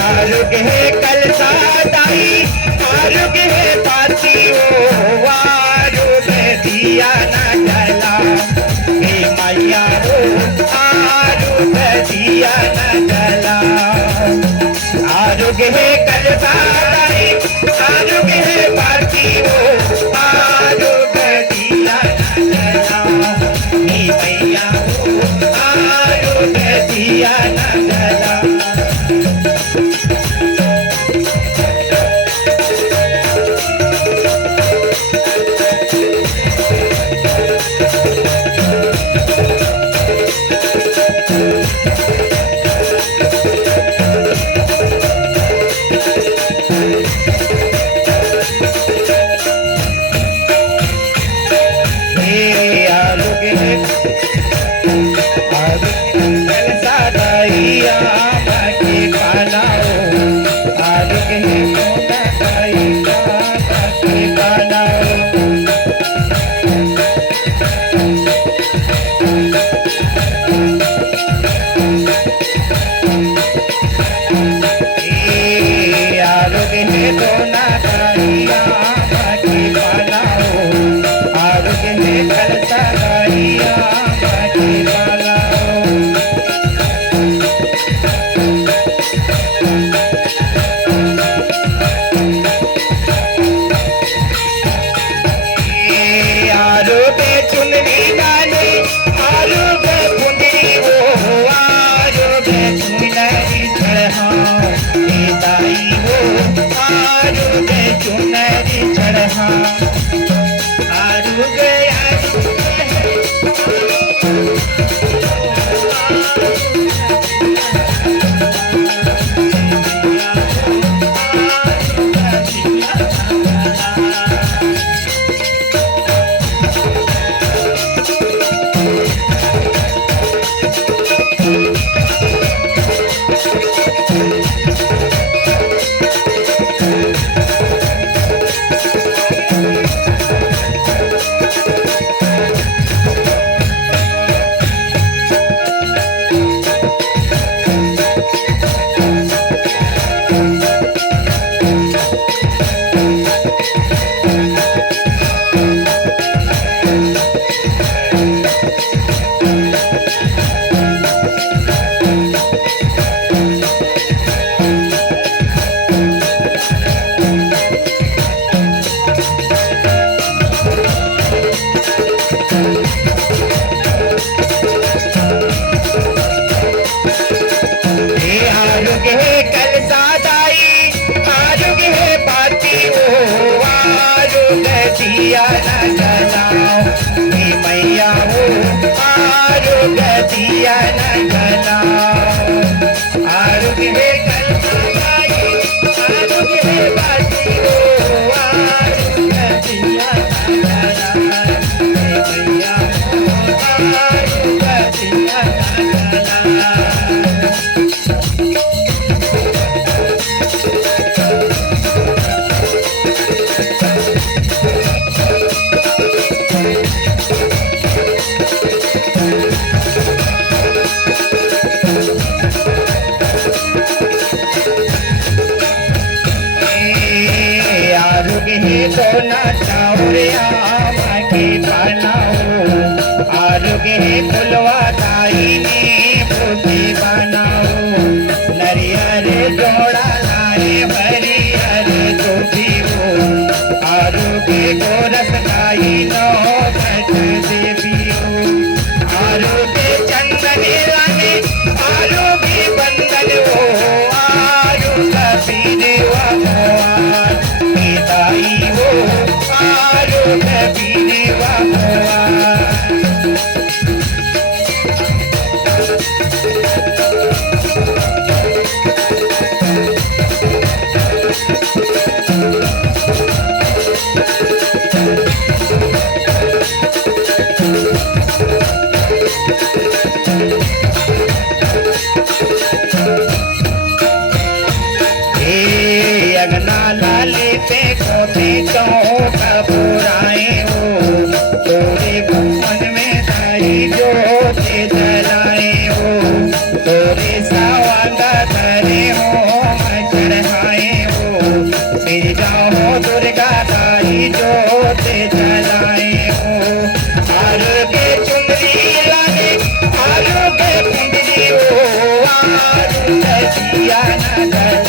आरोग्य है कलसादाई, आरोग्य है पार्टी हो, आरोग्य दिया न जला, हे मैया हो, आरोग्य दिया न जला। आरोग्य है फुलवा ताई ने पोती बनाओ, नरियर जोड़ा लाए हरियर गोभी हो, आरोग्य को रस खाई नौ घट देवी हो, आरोग्य चंदन लाने आरोग्य बंदन हो, आरोग्य पीर भगवान ताई हो, आरोग्य पीर भगवान। अंगना लाली पे कोठी चौक पुराए हो तोरे भवन में दाई ज्योति जलाए हो तोरे सावंग धरे हो चढ़ाए हो सिर जाओ दुर्गा दाई ज्योति जलाए हो आलू के चुनरी लागे आलू के पिंजरी हो आलू दिया नगर